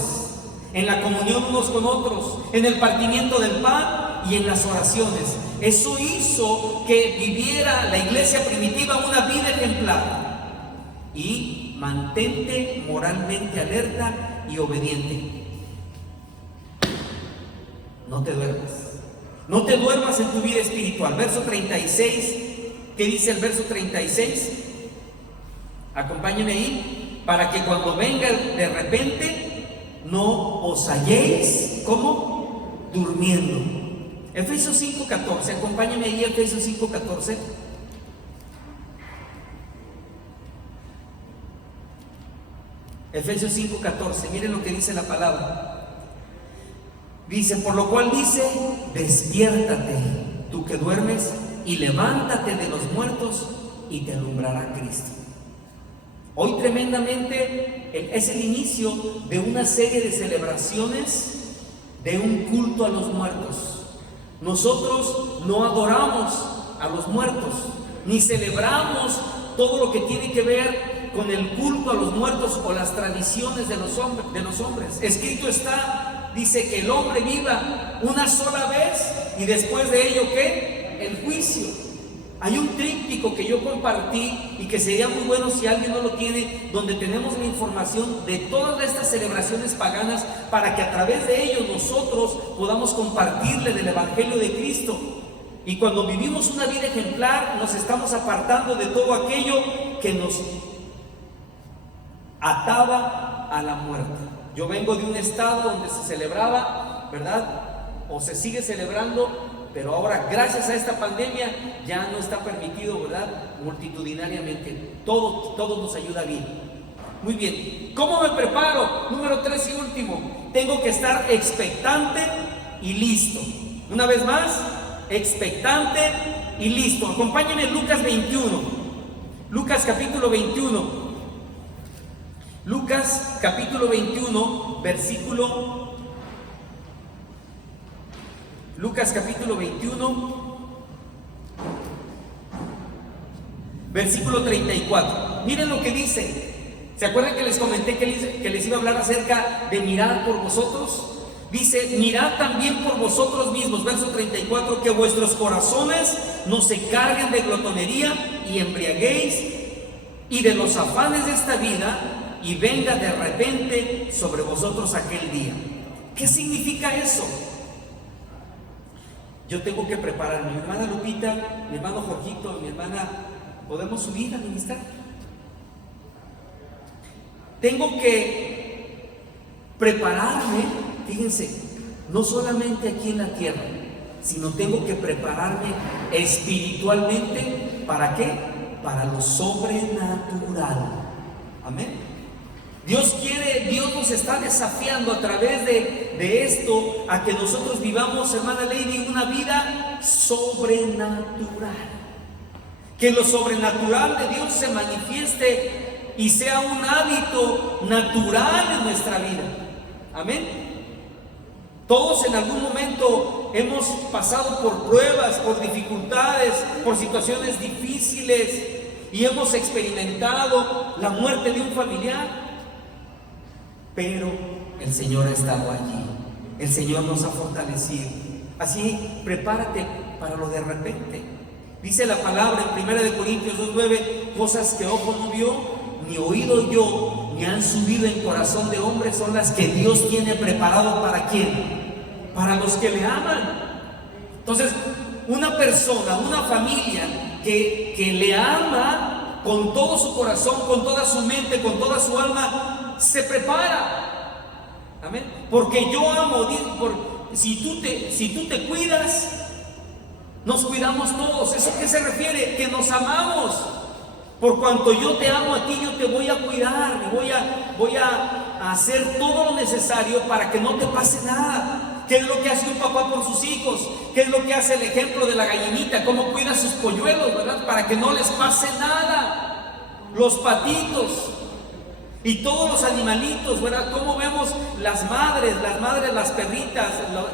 en la comunión unos con otros, en el partimiento del pan y en las oraciones. Eso hizo que viviera la iglesia primitiva una vida ejemplar. Y mantente moralmente alerta y obediente. No te duermas. No te duermas en tu vida espiritual. Verso 36, ¿qué dice el verso 36? Acompáñenme ahí. Para que cuando venga de repente no os halléis, ¿cómo? Durmiendo. Efesios 5:14, acompáñenme ahí, Efesios 5:14. Efesios 5:14, miren lo que dice la palabra. Dice: por lo cual dice: despiértate, tú que duermes, y levántate de los muertos, y te alumbrará Cristo. Hoy tremendamente es el inicio de una serie de celebraciones, de un culto a los muertos. Nosotros no adoramos a los muertos, ni celebramos todo lo que tiene que ver con el culto a los muertos o las tradiciones de los hombres. Escrito está, dice que el hombre viva una sola vez y después de ello, ¿qué? El juicio. Hay un tríptico que yo compartí y que sería muy bueno si alguien no lo tiene, donde tenemos la información de todas estas celebraciones paganas para que a través de ello nosotros podamos compartirle del Evangelio de Cristo. Y cuando vivimos una vida ejemplar, nos estamos apartando de todo aquello que nos ataba a la muerte. Yo vengo de un estado donde se celebraba, ¿verdad? O se sigue celebrando, pero ahora gracias a esta pandemia ya no está permitido, ¿verdad? Multitudinariamente. Todo nos ayuda bien. Muy bien. ¿Cómo me preparo? Número 3 y último. Tengo que estar expectante y listo. Una vez más, expectante y listo. Acompáñenme en Lucas 21. Lucas capítulo 21. Lucas capítulo 21, versículo... Lucas capítulo 21, versículo 34. Miren lo que dice. ¿Se acuerdan que les comenté que les iba a hablar acerca de mirar por vosotros? Dice, mirad también por vosotros mismos, verso 34, que vuestros corazones no se carguen de glotonería y embriaguéis y de los afanes de esta vida, y venga de repente sobre vosotros aquel día. ¿Qué significa eso? Yo tengo que preparar. Mi hermana Lupita, mi hermano Jorgito, mi hermana, ¿podemos subir a ministrar? Tengo que prepararme, fíjense, no solamente aquí en la tierra, sino tengo que prepararme espiritualmente. ¿Para qué? Para lo sobrenatural. Amén. Dios nos está desafiando a través de esto a que nosotros vivamos, hermana Lady, una vida sobrenatural. Que lo sobrenatural de Dios se manifieste y sea un hábito natural en nuestra vida. Amén. Todos en algún momento hemos pasado por pruebas, por dificultades, por situaciones difíciles y hemos experimentado la muerte de un familiar. Pero el Señor ha estado allí, el Señor nos ha fortalecido. Así, prepárate para lo de repente. Dice la palabra en 1 Corintios 2:9, cosas que ojo no vio, ni oído yo, ni han subido en corazón de hombre, son las que Dios tiene preparado. ¿Para quién? Para los que le aman. Entonces, una persona, una familia que le ama con todo su corazón, con toda su mente, con toda su alma, se prepara. Amén. Porque yo amo, si tú te cuidas, nos cuidamos todos. ¿Eso a qué se refiere? Que nos amamos. Por cuanto yo te amo a ti, yo te voy a cuidar, voy a hacer todo lo necesario para que no te pase nada. ¿Qué es lo que hace un papá por sus hijos? ¿Qué es lo que hace el ejemplo de la gallinita? ¿Cómo cuida a sus polluelos, verdad? Para que no les pase nada. Los patitos y todos los animalitos, ¿verdad? ¿Cómo vemos las madres, las perritas,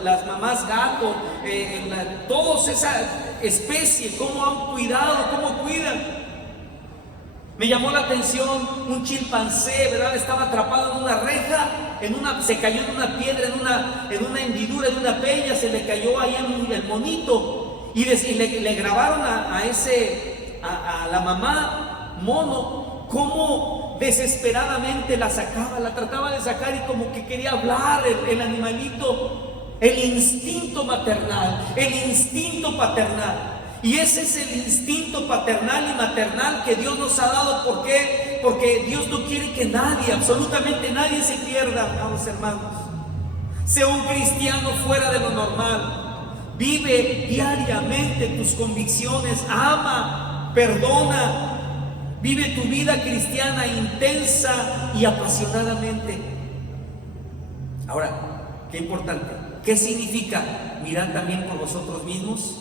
las mamás gato, todos esa especie, cómo han cuidado, cómo cuidan? Me llamó la atención un chimpancé, ¿verdad? Estaba atrapado en una reja, se cayó en una piedra, en una hendidura, en una peña, se le cayó ahí el monito y le grabaron a la mamá mono cómo desesperadamente la trataba de sacar y como que quería hablar el animalito. El instinto maternal, el instinto paternal. Y ese es el instinto paternal y maternal que Dios nos ha dado. ¿Por qué? Porque Dios no quiere que nadie, absolutamente nadie, se pierda, amados hermanos. Sea un cristiano fuera de lo normal. Vive diariamente tus convicciones, ama, perdona. Vive tu vida cristiana intensa y apasionadamente. Ahora, qué importante. ¿Qué significa mirar también por vosotros mismos?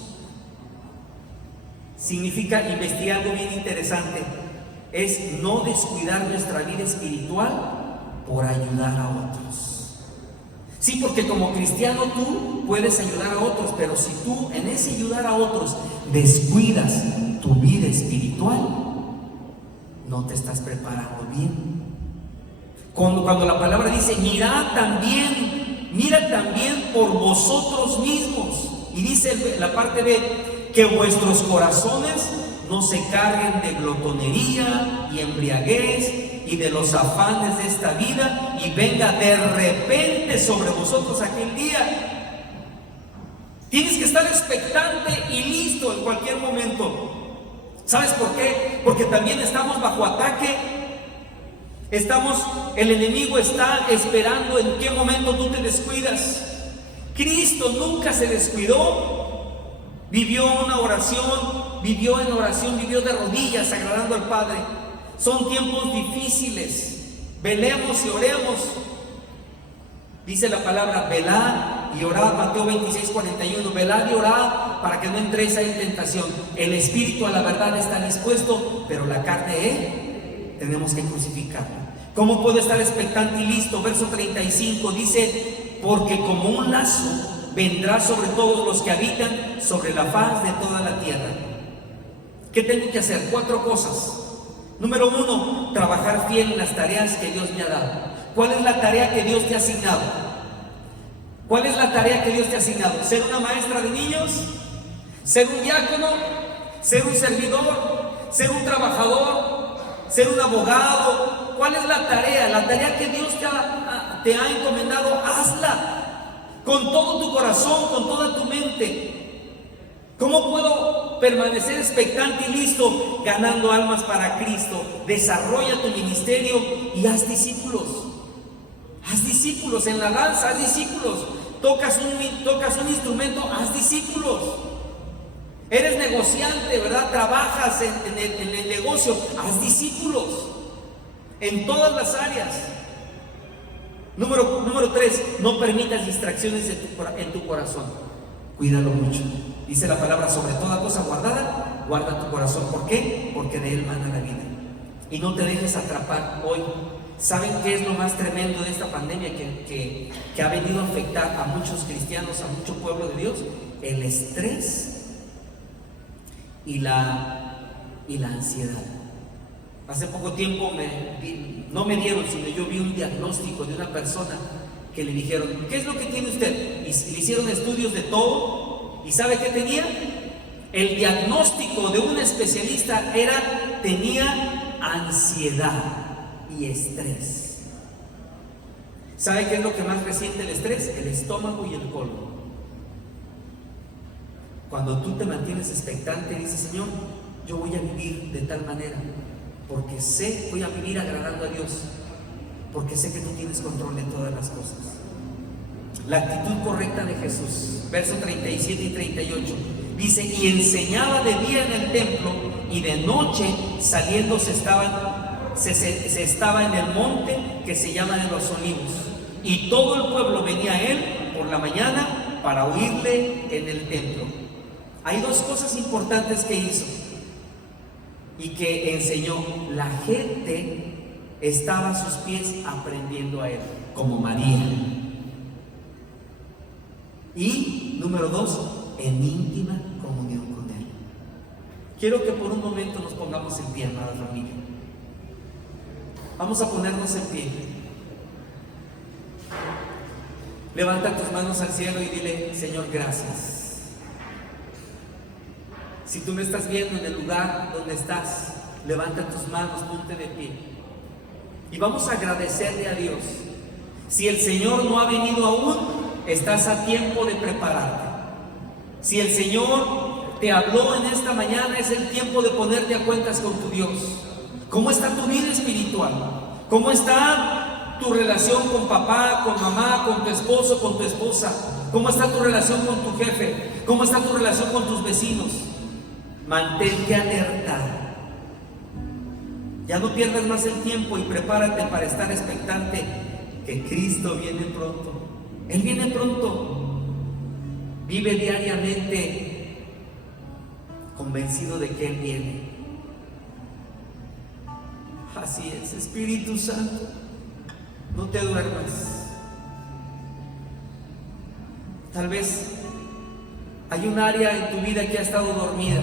Significa investigar algo bien interesante. Es no descuidar nuestra vida espiritual por ayudar a otros. Sí, porque como cristiano tú puedes ayudar a otros, pero si tú en ese ayudar a otros descuidas tu vida espiritual, no te estás preparando bien. Cuando la palabra dice, mira también por vosotros mismos. Y dice la parte B, que vuestros corazones no se carguen de glotonería y embriaguez y de los afanes de esta vida, y venga de repente sobre vosotros aquel día. Tienes que estar expectante y listo en cualquier momento. ¿Sabes por qué? Porque también estamos bajo ataque. El enemigo está esperando en qué momento tú te descuidas. Cristo nunca se descuidó. Vivió en oración, vivió de rodillas agradando al Padre. Son tiempos difíciles. Velemos y oremos. Dice la palabra, velad y orad, Mateo 26:41. Velad y orad para que no entréis en tentación. El espíritu a la verdad está dispuesto, pero la carne tenemos que crucificarla. ¿Cómo puedo estar expectante y listo? Verso 35 dice, porque como un lazo vendrá sobre todos los que habitan sobre la faz de toda la tierra. ¿Qué tengo que hacer? 4 cosas. Número 1, trabajar fiel en las tareas que Dios me ha dado. ¿Cuál es la tarea que Dios te ha asignado? ¿Cuál es la tarea que Dios te ha asignado? ¿Ser una maestra de niños? ¿Ser un diácono? ¿Ser un servidor? ¿Ser un trabajador? ¿Ser un abogado? ¿Cuál es la tarea? La tarea que Dios te ha encomendado, hazla con todo tu corazón, con toda tu mente. ¿Cómo puedo permanecer expectante y listo? Ganando almas para Cristo. Desarrolla tu ministerio y haz discípulos. Haz discípulos en la danza, haz discípulos. Tocas un instrumento, haz discípulos. Eres negociante, ¿verdad? Trabajas en el negocio, haz discípulos. En todas las áreas. Número 3, no permitas distracciones en tu corazón. Cuídalo mucho. Dice la palabra, sobre toda cosa guardada, guarda tu corazón. ¿Por qué? Porque de él mana la vida. Y no te dejes atrapar hoy. ¿Saben qué es lo más tremendo de esta pandemia que ha venido a afectar a muchos cristianos, a mucho pueblo de Dios? El estrés y la ansiedad. Hace poco tiempo no me dieron, sino yo vi un diagnóstico de una persona que le dijeron, ¿qué es lo que tiene usted? Y le hicieron estudios de todo. ¿Y sabe qué tenía? El diagnóstico de un especialista tenía ansiedad y estrés. ¿Sabe qué es lo que más resiente el estrés? El estómago y el colon. Cuando tú te mantienes expectante, dices, Señor, yo voy a vivir de tal manera, porque voy a vivir agradando a Dios, porque sé que tú tienes control de todas las cosas. La actitud correcta de Jesús, versos 37 y 38, dice, y enseñaba de día en el templo, y de noche saliendo se estaba en el monte que se llama de los Olivos, y todo el pueblo venía a él por la mañana para oírle en el templo. Hay 2 cosas importantes que hizo y que enseñó. La gente estaba a sus pies aprendiendo a él, como María. Y número 2, en íntima comunión con él. Quiero que por un momento nos pongamos en pie, amada familia. Vamos a ponernos en pie. Levanta tus manos al cielo y dile, Señor, gracias. Si tú me estás viendo en el lugar donde estás, levanta tus manos, ponte de pie. Y vamos a agradecerle a Dios. Si el Señor no ha venido aún, estás a tiempo de prepararte. Si el Señor te habló en esta mañana, es el tiempo de ponerte a cuentas con tu Dios. ¿Cómo está tu vida espiritual? ¿Cómo está tu relación con papá, con mamá, con tu esposo, con tu esposa? ¿Cómo está tu relación con tu jefe? ¿Cómo está tu relación con tus vecinos? Mantente alerta. Ya no pierdas más el tiempo y prepárate para estar expectante que Cristo viene pronto. Él viene pronto. Vive diariamente convencido de que Él viene. Así es, Espíritu Santo, no te duermas. Tal vez hay un área en tu vida que ha estado dormida.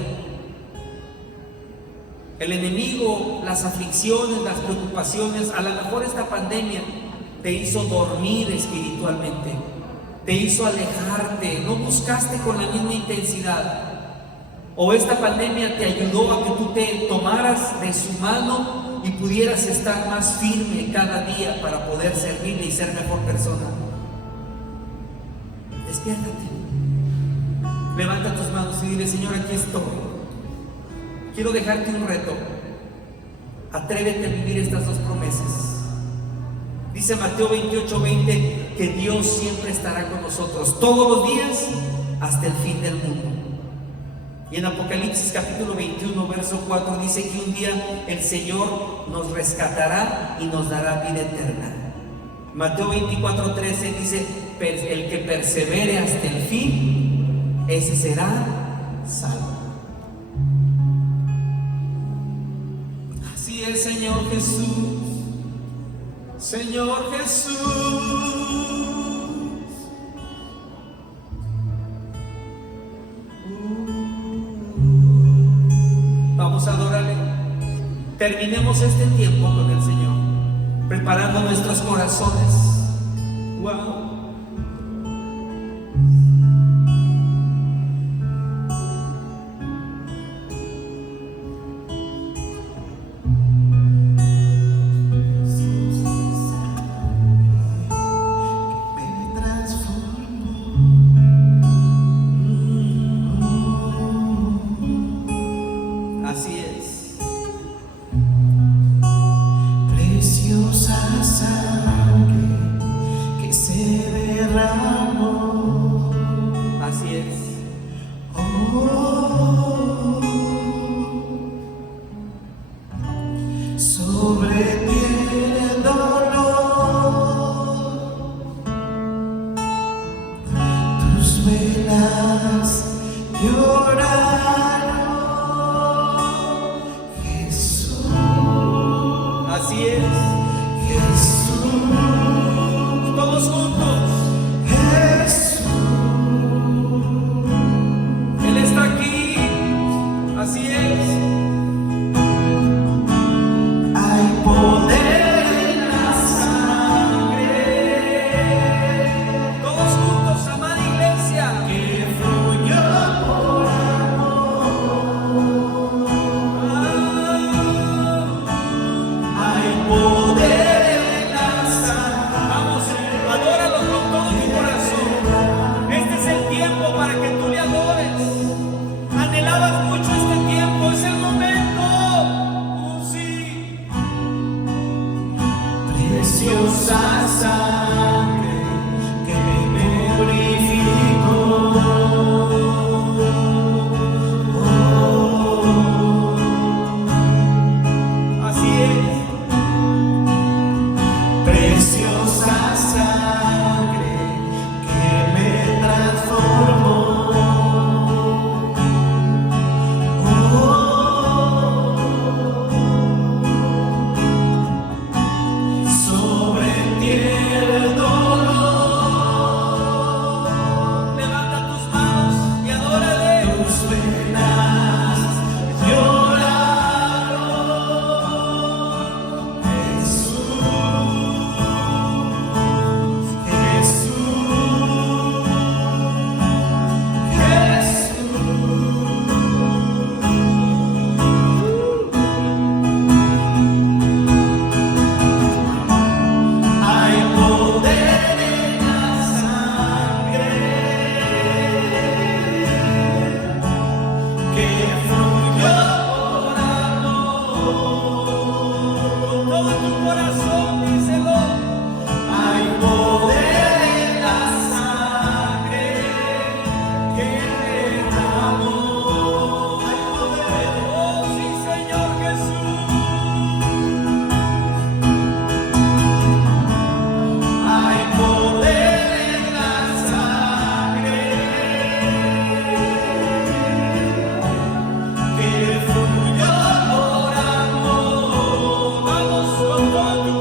El enemigo, las aflicciones, las preocupaciones, a lo mejor esta pandemia te hizo dormir espiritualmente, te hizo alejarte, no buscaste con la misma intensidad. O esta pandemia te ayudó a que tú te tomaras de su mano y pudieras estar más firme cada día para poder servirle y ser mejor persona. Despiértate, levanta tus manos y dile: Señor, aquí estoy. Quiero dejarte un reto. Atrévete a vivir estas dos promesas. Dice Mateo 28:20 que Dios siempre estará con nosotros todos los días hasta el fin del mundo. Y en Apocalipsis capítulo 21 verso 4 dice que un día el Señor nos rescatará y nos dará vida eterna. Mateo 24:13 dice: el que persevere hasta el fin, ese será salvo. Así es, Señor Jesús. Señor Jesús, vamos a adorarle. Terminemos este tiempo con el Señor, preparando nuestros corazones. Wow.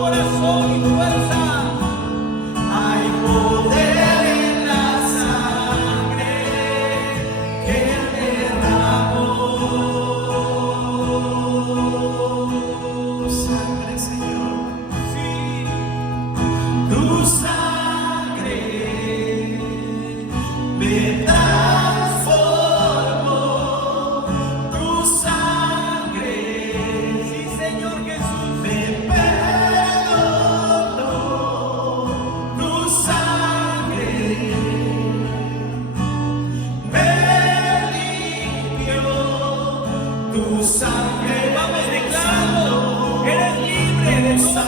Corazón tu sangre. Vamos declarando, eres libre de toda